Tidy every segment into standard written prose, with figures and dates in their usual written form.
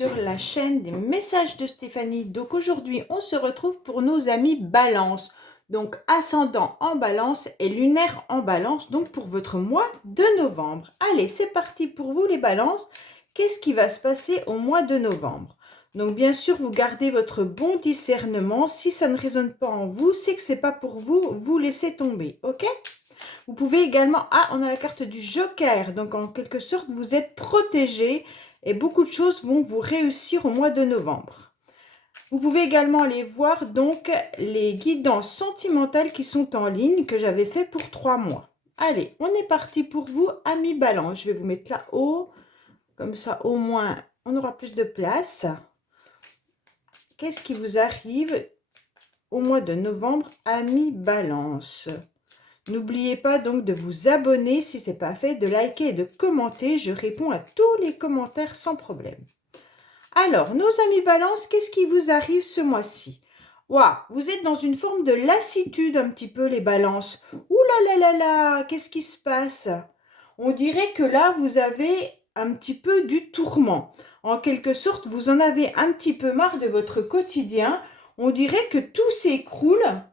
sur la chaîne des messages de Stéphanie. Donc aujourd'hui, on se retrouve pour nos amis Balance. Donc ascendant en Balance et lunaire en Balance, donc pour votre mois de novembre. Allez, c'est parti pour vous les Balances. Qu'est-ce qui va se passer au mois de novembre? Donc bien sûr, vous gardez votre bon discernement. Si ça ne résonne pas en vous, c'est que c'est pas pour vous, vous laissez tomber, ok? Vous pouvez également, on a la carte du Joker, donc en quelque sorte, vous êtes protégé et beaucoup de choses vont vous réussir au mois de novembre. Vous pouvez également aller voir donc les guidances sentimentales qui sont en ligne, que j'avais fait pour 3 mois. Allez, on est parti pour vous, amis Balance. Je vais vous mettre là-haut, comme ça au moins on aura plus de place. Qu'est-ce qui vous arrive au mois de novembre, amis Balance? N'oubliez pas donc de vous abonner si ce n'est pas fait, de liker et de commenter. Je réponds à tous les commentaires sans problème. Alors, nos amis Balance, qu'est-ce qui vous arrive ce mois-ci? Waouh, vous êtes dans une forme de lassitude un petit peu les Balances. Ouh là là là là, qu'est-ce qui se passe? On dirait que là, vous avez un petit peu du tourment. En quelque sorte, vous en avez un petit peu marre de votre quotidien. On dirait que tout s'écroule.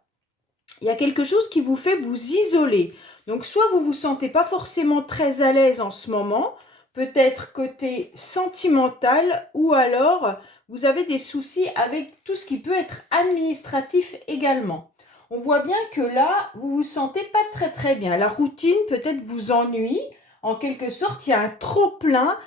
Il y a quelque chose qui vous fait vous isoler. Donc, soit vous ne vous sentez pas forcément très à l'aise en ce moment, peut-être côté sentimental, ou alors vous avez des soucis avec tout ce qui peut être administratif également. On voit bien que là, vous ne vous sentez pas très très bien. La routine peut-être vous ennuie. En quelque sorte, il y a un trop-plein.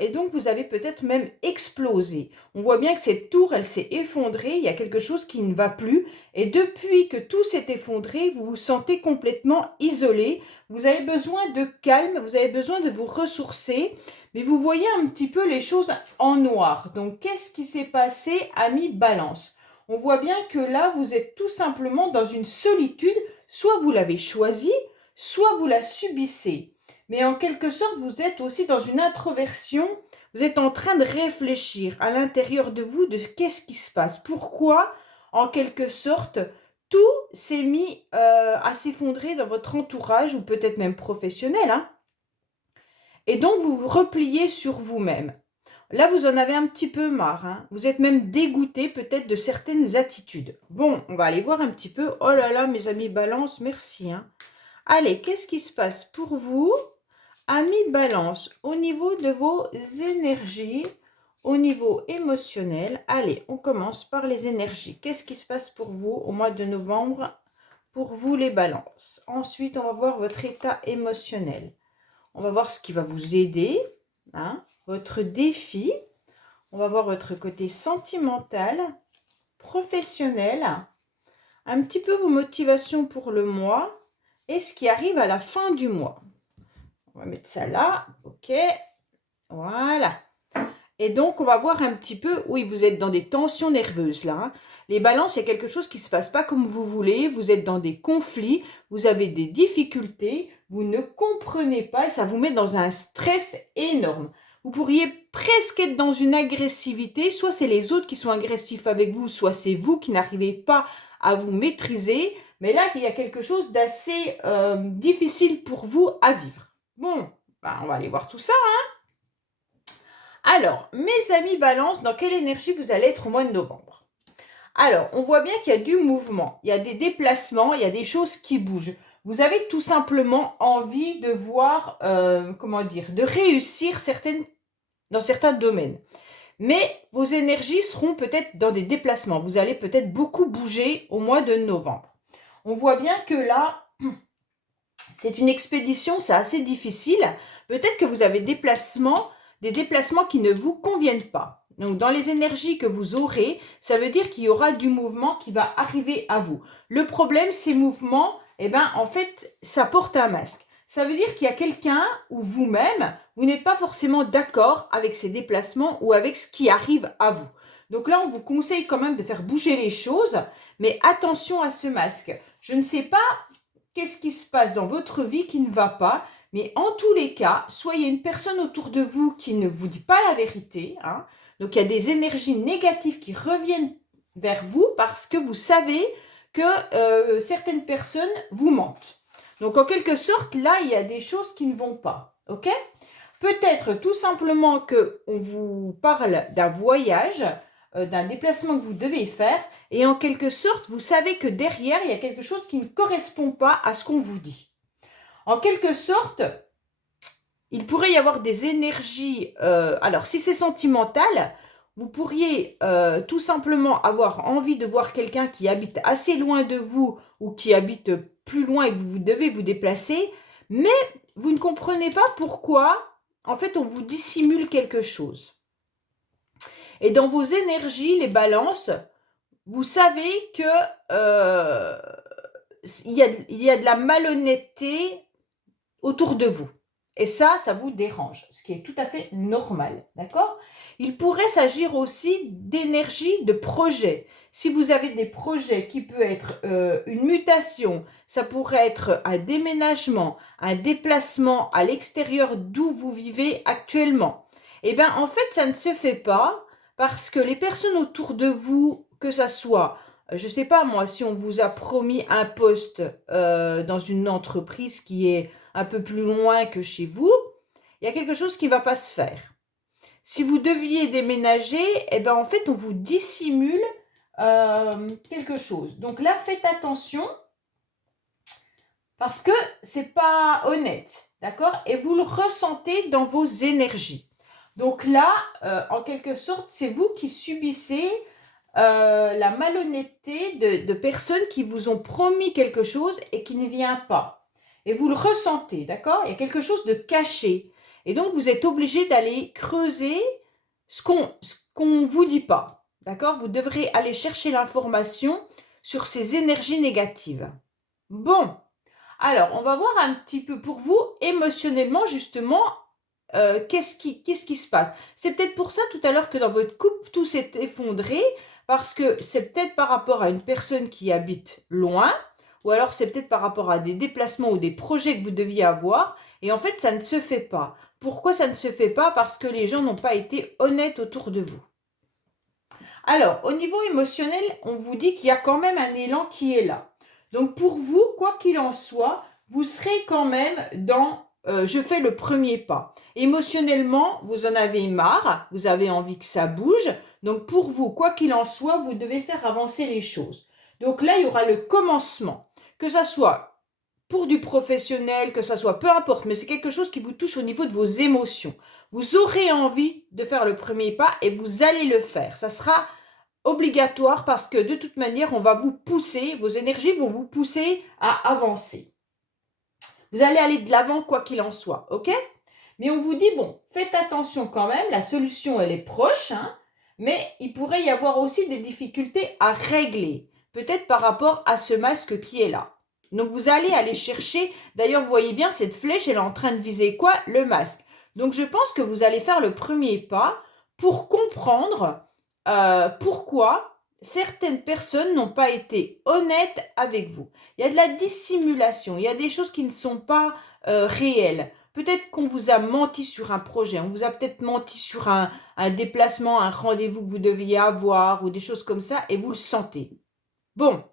Et donc, vous avez peut-être même explosé. On voit bien que cette tour, elle s'est effondrée. Il y a quelque chose qui ne va plus. Et depuis que tout s'est effondré, vous vous sentez complètement isolé. Vous avez besoin de calme, vous avez besoin de vous ressourcer. Mais vous voyez un petit peu les choses en noir. Donc, qu'est-ce qui s'est passé, amis Balance? On voit bien que là, vous êtes tout simplement dans une solitude. Soit vous l'avez choisie, soit vous la subissez. Mais en quelque sorte, vous êtes aussi dans une introversion. Vous êtes en train de réfléchir à l'intérieur de vous de qu'est-ce qui se passe. Pourquoi, en quelque sorte, tout s'est mis à s'effondrer dans votre entourage ou peut-être même professionnel. Hein. Et donc, vous vous repliez sur vous-même. Là, vous en avez un petit peu marre. Hein. Vous êtes même dégoûté peut-être de certaines attitudes. Bon, on va aller voir un petit peu. Oh là là, mes amis Balance, merci. Hein. Allez, qu'est-ce qui se passe pour vous? Amis Balance, au niveau de vos énergies, au niveau émotionnel, allez, on commence par les énergies. Qu'est-ce qui se passe pour vous au mois de novembre, pour vous les Balances? Ensuite, on va voir votre état émotionnel. On va voir ce qui va vous aider, hein, votre défi. On va voir votre côté sentimental, professionnel, un petit peu vos motivations pour le mois et ce qui arrive à la fin du mois. On va mettre ça là, ok, voilà. Et donc, on va voir un petit peu, oui, vous êtes dans des tensions nerveuses là. Hein. Les Balances, il y a quelque chose qui ne se passe pas comme vous voulez, vous êtes dans des conflits, vous avez des difficultés, vous ne comprenez pas et ça vous met dans un stress énorme. Vous pourriez presque être dans une agressivité, soit c'est les autres qui sont agressifs avec vous, soit c'est vous qui n'arrivez pas à vous maîtriser. Mais là, il y a quelque chose d'assez difficile pour vous à vivre. Bon, ben, on va aller voir tout ça. Hein. Alors, mes amis Balance, dans quelle énergie vous allez être au mois de novembre? Alors, on voit bien qu'il y a du mouvement, il y a des déplacements, il y a des choses qui bougent. Vous avez tout simplement envie de voir, de réussir dans certains domaines. Mais vos énergies seront peut-être dans des déplacements. Vous allez peut-être beaucoup bouger au mois de novembre. On voit bien que là, c'est une expédition, c'est assez difficile. Peut-être que vous avez des déplacements qui ne vous conviennent pas. Donc, dans les énergies que vous aurez, ça veut dire qu'il y aura du mouvement qui va arriver à vous. Le problème, ces mouvements, en fait, ça porte un masque. Ça veut dire qu'il y a quelqu'un ou vous-même, vous n'êtes pas forcément d'accord avec ces déplacements ou avec ce qui arrive à vous. Donc là, on vous conseille quand même de faire bouger les choses, mais attention à ce masque. Je ne sais pas qu'est-ce qui se passe dans votre vie qui ne va pas, mais en tous les cas, soyez une personne autour de vous qui ne vous dit pas la vérité. Hein. Donc, il y a des énergies négatives qui reviennent vers vous parce que vous savez que certaines personnes vous mentent. Donc, en quelque sorte, là, il y a des choses qui ne vont pas. Ok? Peut-être tout simplement qu'on vous parle d'un voyage, d'un déplacement que vous devez faire, et en quelque sorte, vous savez que derrière, il y a quelque chose qui ne correspond pas à ce qu'on vous dit. En quelque sorte, il pourrait y avoir des énergies, alors si c'est sentimental, vous pourriez tout simplement avoir envie de voir quelqu'un qui habite assez loin de vous ou qui habite plus loin et que vous devez vous déplacer, mais vous ne comprenez pas pourquoi, en fait, on vous dissimule quelque chose. Et dans vos énergies, les balances, vous savez que il y a de la malhonnêteté autour de vous. Et ça vous dérange, ce qui est tout à fait normal, d'accord? Il pourrait s'agir aussi d'énergie de projet. Si vous avez des projets qui peuvent être une mutation, ça pourrait être un déménagement, un déplacement à l'extérieur d'où vous vivez actuellement. Eh bien, en fait, ça ne se fait pas parce que les personnes autour de vous, que ça soit, je ne sais pas moi, si on vous a promis un poste dans une entreprise qui est un peu plus loin que chez vous, il y a quelque chose qui ne va pas se faire. Si vous deviez déménager, eh ben en fait, on vous dissimule quelque chose. Donc là, faites attention parce que c'est pas honnête, d'accord? Et vous le ressentez dans vos énergies. Donc là, en quelque sorte, c'est vous qui subissez la malhonnêteté de personnes qui vous ont promis quelque chose et qui ne vient pas. Et vous le ressentez, d'accord? Il y a quelque chose de caché. Et donc, vous êtes obligé d'aller creuser ce qu'on vous dit pas, d'accord? Vous devrez aller chercher l'information sur ces énergies négatives. Bon, alors, on va voir un petit peu pour vous, émotionnellement, justement, qu'est-ce qui se passe. C'est peut-être pour ça, tout à l'heure, que dans votre couple, tout s'est effondré, parce que c'est peut-être par rapport à une personne qui habite loin, ou alors c'est peut-être par rapport à des déplacements ou des projets que vous deviez avoir, et en fait, ça ne se fait pas. Pourquoi ça ne se fait pas? Parce que les gens n'ont pas été honnêtes autour de vous. Alors, au niveau émotionnel, on vous dit qu'il y a quand même un élan qui est là. Donc, pour vous, quoi qu'il en soit, vous serez quand même dans je fais le premier pas. Émotionnellement, vous en avez marre, vous avez envie que ça bouge. Donc, pour vous, quoi qu'il en soit, vous devez faire avancer les choses. Donc là, il y aura le commencement. Que ça soit pour du professionnel, que ça soit peu importe, mais c'est quelque chose qui vous touche au niveau de vos émotions. Vous aurez envie de faire le premier pas et vous allez le faire. Ça sera obligatoire parce que de toute manière, on va vous pousser, vos énergies vont vous pousser à avancer. Vous allez aller de l'avant quoi qu'il en soit, ok? Mais on vous dit, bon, faites attention quand même, la solution elle est proche, hein, mais il pourrait y avoir aussi des difficultés à régler, peut-être par rapport à ce masque qui est là. Donc vous allez aller chercher, d'ailleurs vous voyez bien cette flèche, elle est en train de viser quoi? Le masque. Donc je pense que vous allez faire le premier pas pour comprendre pourquoi certaines personnes n'ont pas été honnêtes avec vous. Il y a de la dissimulation, il y a des choses qui ne sont pas réelles. Peut-être qu'on vous a menti sur un projet, on vous a peut-être menti sur un déplacement, un rendez-vous que vous deviez avoir ou des choses comme ça et vous le sentez. Bon,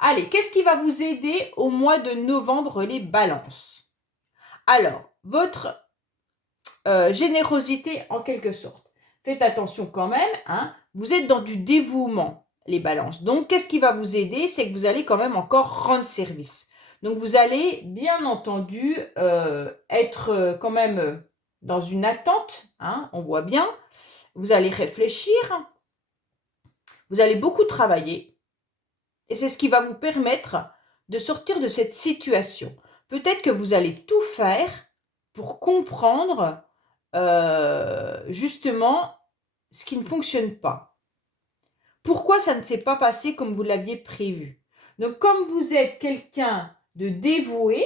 allez, qu'est-ce qui va vous aider au mois de novembre, les balances? Alors, votre générosité en quelque sorte. Faites attention quand même, hein, vous êtes dans du dévouement, les balances. Donc, qu'est-ce qui va vous aider? C'est que vous allez quand même encore rendre service. Donc, vous allez bien entendu être quand même dans une attente, hein, on voit bien. Vous allez réfléchir, vous allez beaucoup travailler. Et c'est ce qui va vous permettre de sortir de cette situation. Peut-être que vous allez tout faire pour comprendre justement ce qui ne fonctionne pas. Pourquoi ça ne s'est pas passé comme vous l'aviez prévu? Donc, comme vous êtes quelqu'un de dévoué,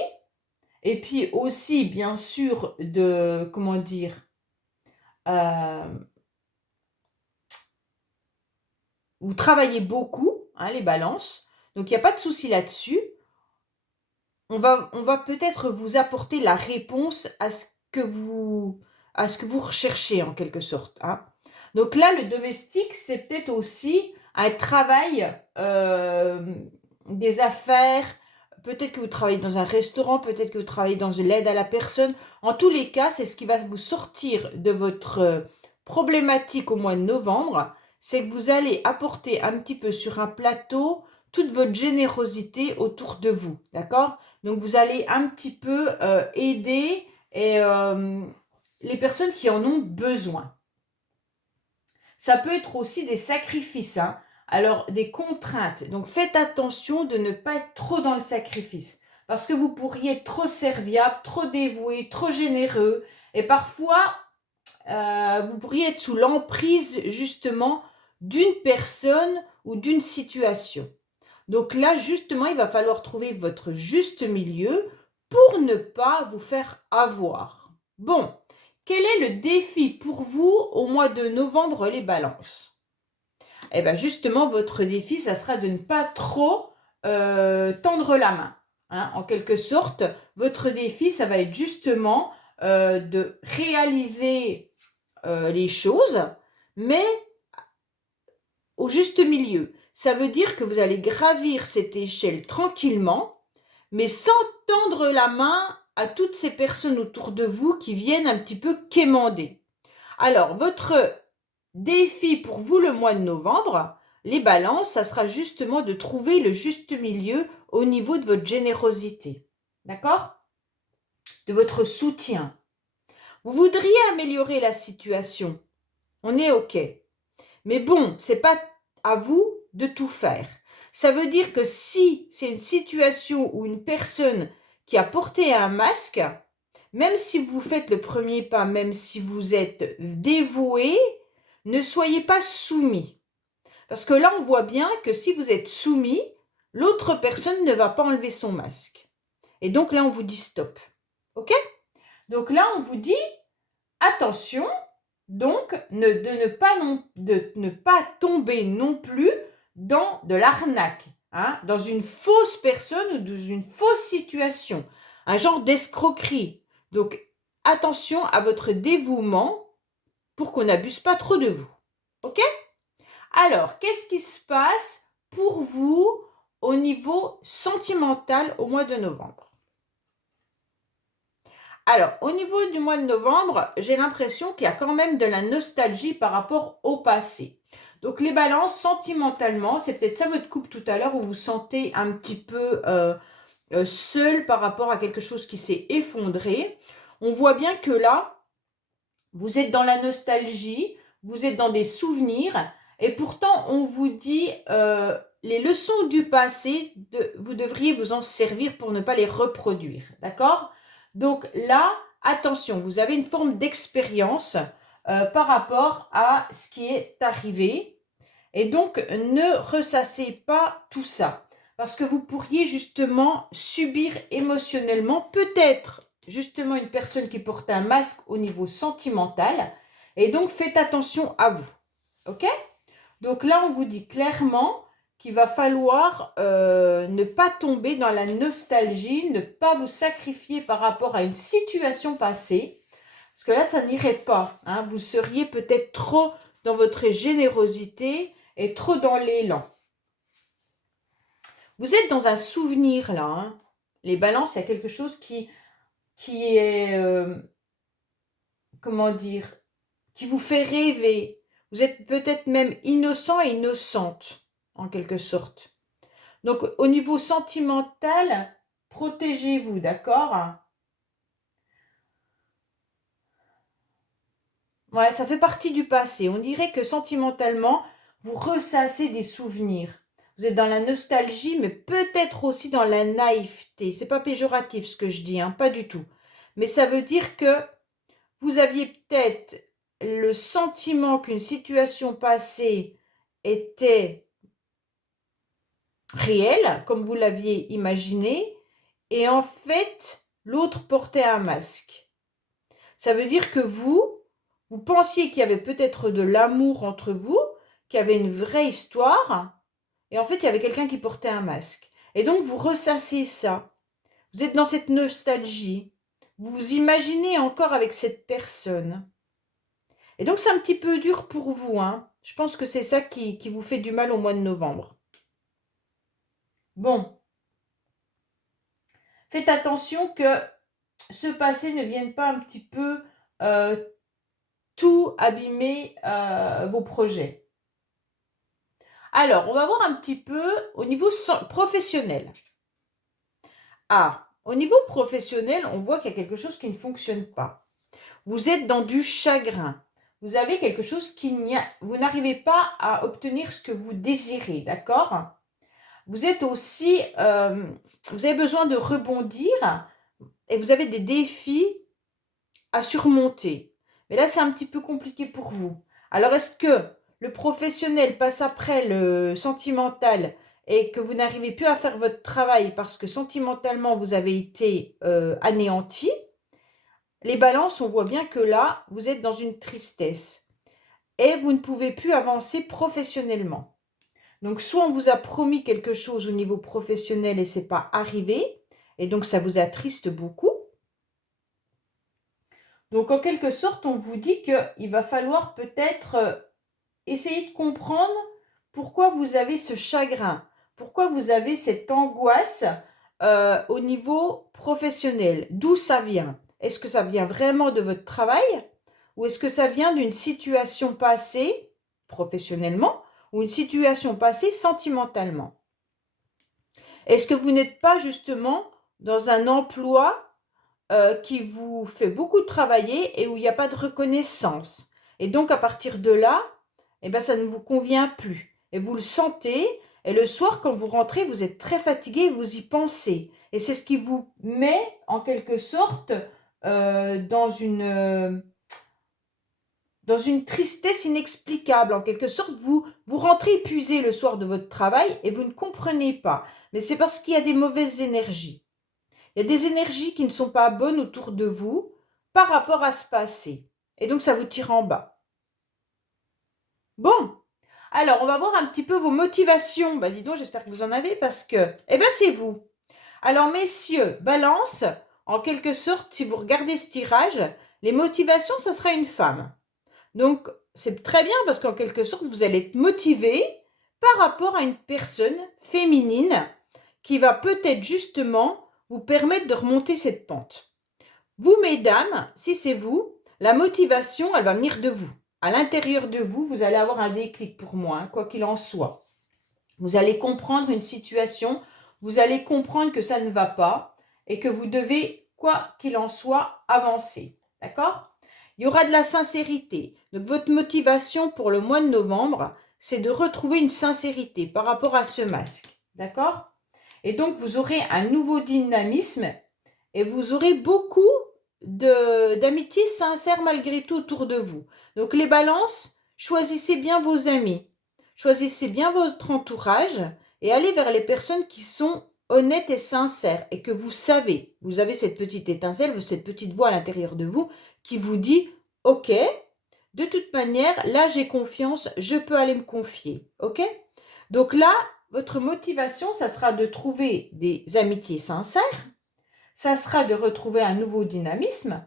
et puis aussi, bien sûr, de, comment dire, euh, vous travaillez beaucoup, hein, les balances, donc il n'y a pas de souci là-dessus. On va peut-être vous apporter la réponse à ce que vous recherchez en quelque sorte, hein. Donc là, le domestique, c'est peut-être aussi un travail des affaires, peut-être que vous travaillez dans un restaurant, peut-être que vous travaillez dans l'aide à la personne. En tous les cas, c'est ce qui va vous sortir de votre problématique au mois de novembre. C'est que vous allez apporter un petit peu sur un plateau toute votre générosité autour de vous. D'accord? Donc, vous allez un petit peu aider les personnes qui en ont besoin. Ça peut être aussi des sacrifices, hein. Alors, des contraintes. Donc, faites attention de ne pas être trop dans le sacrifice. Parce que vous pourriez être trop serviable, trop dévoué, trop généreux. Et parfois, vous pourriez être sous l'emprise, justement, d'une personne ou d'une situation. Donc là, justement, il va falloir trouver votre juste milieu pour ne pas vous faire avoir. Bon, quel est le défi pour vous au mois de novembre, les balances? Eh bien, justement, votre défi, ça sera de ne pas trop tendre la main. Hein. En quelque sorte, votre défi, ça va être justement de réaliser les choses, mais au juste milieu. Ça veut dire que vous allez gravir cette échelle tranquillement, mais sans tendre la main à toutes ces personnes autour de vous qui viennent un petit peu quémander. Alors, votre défi pour vous le mois de novembre, les balances, ça sera justement de trouver le juste milieu au niveau de votre générosité. D'accord? De votre soutien. Vous voudriez améliorer la situation. On est OK. Mais bon, c'est pas à vous de tout faire. Ça veut dire que si c'est une situation ou une personne qui a porté un masque, même si vous faites le premier pas, même si vous êtes dévoué, ne soyez pas soumis. Parce que là, on voit bien que si vous êtes soumis, l'autre personne ne va pas enlever son masque. Et donc là, on vous dit stop. OK? Donc là, on vous dit attention, donc de ne pas tomber non plus dans de l'arnaque, hein, dans une fausse personne ou dans une fausse situation, un genre d'escroquerie. Donc attention à votre dévouement pour qu'on n'abuse pas trop de vous. OK? Alors, qu'est-ce qui se passe pour vous au niveau sentimental au mois de novembre? Alors, au niveau du mois de novembre, j'ai l'impression qu'il y a quand même de la nostalgie par rapport au passé. Donc, les balances, sentimentalement, c'est peut-être ça votre couple tout à l'heure où vous vous sentez un petit peu seul par rapport à quelque chose qui s'est effondré. On voit bien que là, vous êtes dans la nostalgie, vous êtes dans des souvenirs et pourtant, on vous dit les leçons du passé, vous devriez vous en servir pour ne pas les reproduire. D'accord? Donc là, attention, vous avez une forme d'expérience par rapport à ce qui est arrivé. Et donc, ne ressassez pas tout ça. Parce que vous pourriez justement subir émotionnellement, peut-être justement une personne qui porte un masque au niveau sentimental. Et donc, faites attention à vous. OK? Donc là, on vous dit clairement qu'il va falloir ne pas tomber dans la nostalgie, ne pas vous sacrifier par rapport à une situation passée. Parce que là, ça n'irait pas. Hein. Vous seriez peut-être trop dans votre générosité et trop dans l'élan. Vous êtes dans un souvenir là. Hein. Les balances, il y a quelque chose qui est, comment dire, qui vous fait rêver. Vous êtes peut-être même innocent et innocente, en quelque sorte. Donc, au niveau sentimental, protégez-vous, d'accord? Ouais, ça fait partie du passé. On dirait que sentimentalement, vous ressassez des souvenirs. Vous êtes dans la nostalgie, mais peut-être aussi dans la naïveté. C'est pas péjoratif ce que je dis, hein, pas du tout. Mais ça veut dire que vous aviez peut-être le sentiment qu'une situation passée était réelle, comme vous l'aviez imaginé, et en fait, l'autre portait un masque. Ça veut dire que vous pensiez qu'il y avait peut-être de l'amour entre vous, qu'il y avait une vraie histoire, et en fait, il y avait quelqu'un qui portait un masque. Et donc, vous ressassez ça. Vous êtes dans cette nostalgie. Vous vous imaginez encore avec cette personne. Et donc, c'est un petit peu dur pour vous. Hein. Je pense que c'est ça qui vous fait du mal au mois de novembre. Bon. Faites attention que ce passé ne vienne pas un petit peu tout abîmer vos projets. Alors, on va voir un petit peu au niveau professionnel. Ah, au niveau professionnel, on voit qu'il y a quelque chose qui ne fonctionne pas. Vous êtes dans du chagrin. Vous avez quelque chose vous n'arrivez pas à obtenir ce que vous désirez, d'accord? Vous êtes aussi, vous avez besoin de rebondir et vous avez des défis à surmonter. Mais là, c'est un petit peu compliqué pour vous. Alors, est-ce que le professionnel passe après le sentimental et que vous n'arrivez plus à faire votre travail parce que sentimentalement, vous avez été anéanti? Les balances, on voit bien que là, vous êtes dans une tristesse et vous ne pouvez plus avancer professionnellement. Donc, soit on vous a promis quelque chose au niveau professionnel et c'est pas arrivé, et donc ça vous attriste beaucoup. Donc, en quelque sorte, on vous dit qu'il va falloir peut-être essayer de comprendre pourquoi vous avez ce chagrin, pourquoi vous avez cette angoisse au niveau professionnel. D'où ça vient? Est-ce que ça vient vraiment de votre travail ou est-ce que ça vient d'une situation passée professionnellement ou une situation passée sentimentalement? Est-ce que vous n'êtes pas justement dans un emploi qui vous fait beaucoup travailler et où il n'y a pas de reconnaissance? Et donc, à partir de là, eh ben, ça ne vous convient plus. Et vous le sentez, et le soir, quand vous rentrez, vous êtes très fatigué et vous y pensez. Et c'est ce qui vous met, en quelque sorte, dans une tristesse inexplicable. En quelque sorte, vous rentrez épuisé le soir de votre travail et vous ne comprenez pas. Mais c'est parce qu'il y a des mauvaises énergies. Il y a des énergies qui ne sont pas bonnes autour de vous par rapport à ce passé. Et donc, ça vous tire en bas. Bon, alors, on va voir un petit peu vos motivations. Bah, dis donc, j'espère que vous en avez parce que, eh bien, c'est vous. Alors, messieurs, balance, en quelque sorte, si vous regardez ce tirage, les motivations, ça sera une femme. Donc, c'est très bien parce qu'en quelque sorte, vous allez être motivé par rapport à une personne féminine qui va peut-être justement vous permettre de remonter cette pente. Vous, mesdames, si c'est vous, la motivation, elle va venir de vous. À l'intérieur de vous, vous allez avoir un déclic pour moi, hein, quoi qu'il en soit. Vous allez comprendre une situation, vous allez comprendre que ça ne va pas et que vous devez, quoi qu'il en soit, avancer. D'accord? Il y aura de la sincérité. Donc, votre motivation pour le mois de novembre, c'est de retrouver une sincérité par rapport à ce masque. D'accord? Et donc, vous aurez un nouveau dynamisme et vous aurez beaucoup d'amitié sincère malgré tout autour de vous. Donc, les balances, choisissez bien vos amis. Choisissez bien votre entourage et allez vers les personnes qui sont honnêtes et sincères et que vous savez. Vous avez cette petite étincelle, cette petite voix à l'intérieur de vous qui vous dit « Ok, de toute manière, là j'ai confiance, je peux aller me confier. » Ok? Donc là, votre motivation, ça sera de trouver des amitiés sincères, ça sera de retrouver un nouveau dynamisme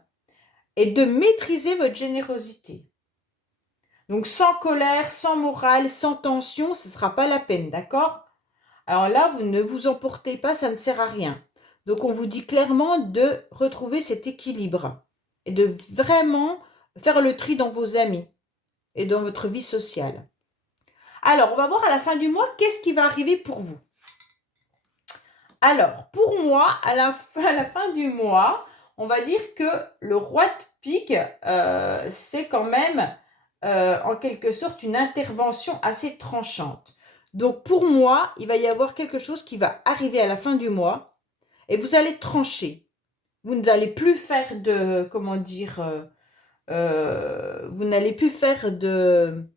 et de maîtriser votre générosité. Donc, sans colère, sans morale, sans tension, ce ne sera pas la peine, d'accord? Alors là, vous ne vous emportez pas, ça ne sert à rien. Donc, on vous dit clairement de retrouver cet équilibre et de vraiment faire le tri dans vos amis et dans votre vie sociale. Alors, on va voir à la fin du mois, qu'est-ce qui va arriver pour vous? Alors, pour moi, à la fin du mois, on va dire que le roi de pique, c'est quand même en quelque sorte une intervention assez tranchante. Donc pour moi, il va y avoir quelque chose qui va arriver à la fin du mois et vous allez trancher. Vous n'allez plus faire de, comment dire, vous n'allez plus faire de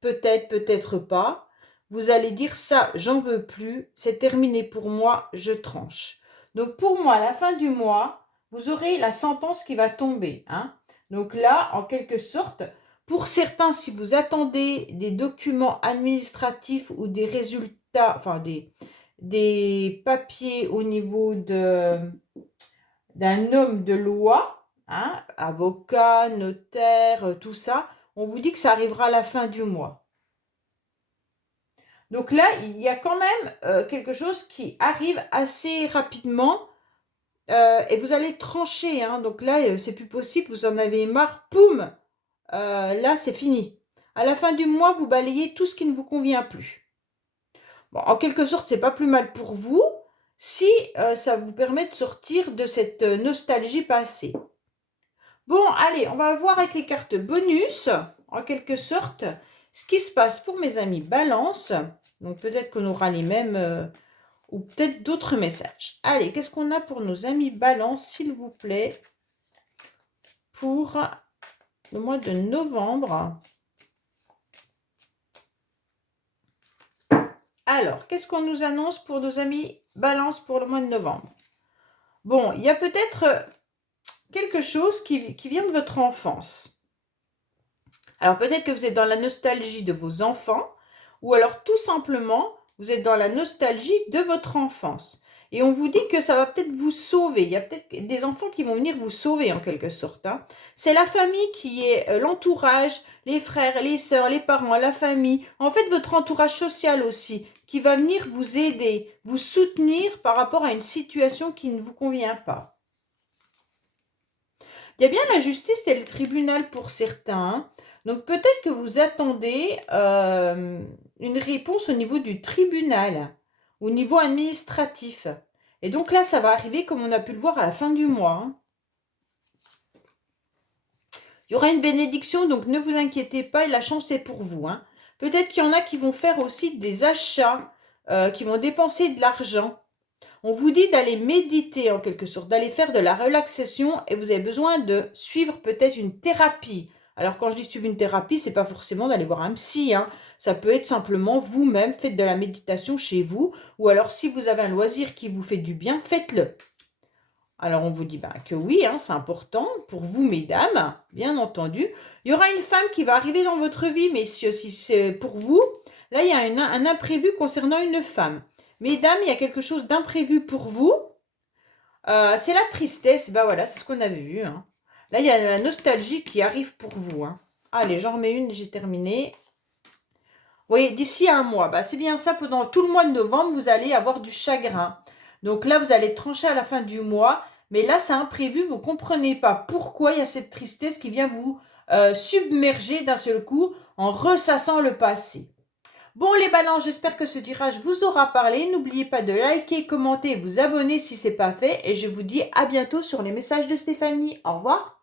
peut-être, peut-être pas. Vous allez dire ça, j'en veux plus, c'est terminé pour moi, je tranche. Donc pour moi, à la fin du mois, vous aurez la sentence qui va tomber. Hein. Donc là, en quelque sorte, pour certains, si vous attendez des documents administratifs ou des résultats, enfin des papiers au niveau d'un homme de loi, hein, avocat, notaire, tout ça, on vous dit que ça arrivera à la fin du mois. Donc là, il y a quand même quelque chose qui arrive assez rapidement et vous allez trancher, hein. Donc là, c'est plus possible, vous en avez marre, poum, là, c'est fini. À la fin du mois, vous balayez tout ce qui ne vous convient plus. Bon, en quelque sorte, c'est pas plus mal pour vous si ça vous permet de sortir de cette nostalgie passée. Bon, allez, on va voir avec les cartes bonus, en quelque sorte, ce qui se passe pour mes amis Balance. Donc peut-être qu'on aura les mêmes ou peut-être d'autres messages. Allez, qu'est-ce qu'on a pour nos amis Balance, s'il vous plaît, pour le mois de novembre? Alors, qu'est-ce qu'on nous annonce pour nos amis Balance pour le mois de novembre? Bon, il y a peut-être quelque chose qui vient de votre enfance. Alors, peut-être que vous êtes dans la nostalgie de vos enfants, ou alors tout simplement, vous êtes dans la nostalgie de votre enfance. Et on vous dit que ça va peut-être vous sauver. Il y a peut-être des enfants qui vont venir vous sauver en quelque sorte, hein. C'est la famille qui est l'entourage, les frères, les sœurs, les parents, la famille. En fait, votre entourage social aussi, qui va venir vous aider, vous soutenir par rapport à une situation qui ne vous convient pas. Il y a bien la justice et le tribunal pour certains, hein. Donc peut-être que vous attendez une réponse au niveau du tribunal, au niveau administratif. Et donc là, ça va arriver comme on a pu le voir à la fin du mois, hein. Il y aura une bénédiction, donc ne vous inquiétez pas, et la chance est pour vous, hein. Peut-être qu'il y en a qui vont faire aussi des achats, qui vont dépenser de l'argent. On vous dit d'aller méditer en quelque sorte, d'aller faire de la relaxation et vous avez besoin de suivre peut-être une thérapie. Alors quand je dis suivre une thérapie, c'est pas forcément d'aller voir un psy, hein. Ça peut être simplement vous-même, faites de la méditation chez vous, ou alors si vous avez un loisir qui vous fait du bien, faites-le. Alors on vous dit que oui, hein, c'est important pour vous mesdames, bien entendu. Il y aura une femme qui va arriver dans votre vie, mais si c'est pour vous, là il y a un imprévu concernant une femme. Mesdames, il y a quelque chose d'imprévu pour vous. C'est la tristesse. Voilà, c'est ce qu'on avait vu, hein. Là, il y a la nostalgie qui arrive pour vous, hein. Allez, j'en remets une, j'ai terminé. Vous voyez, d'ici à un mois, c'est bien ça. Pendant tout le mois de novembre, vous allez avoir du chagrin. Donc là, vous allez trancher à la fin du mois. Mais là, c'est imprévu. Vous ne comprenez pas pourquoi il y a cette tristesse qui vient vous submerger d'un seul coup en ressassant le passé. Bon les balances, j'espère que ce tirage vous aura parlé. N'oubliez pas de liker, commenter et vous abonner si ce n'est pas fait. Et je vous dis à bientôt sur les messages de Stéphanie. Au revoir.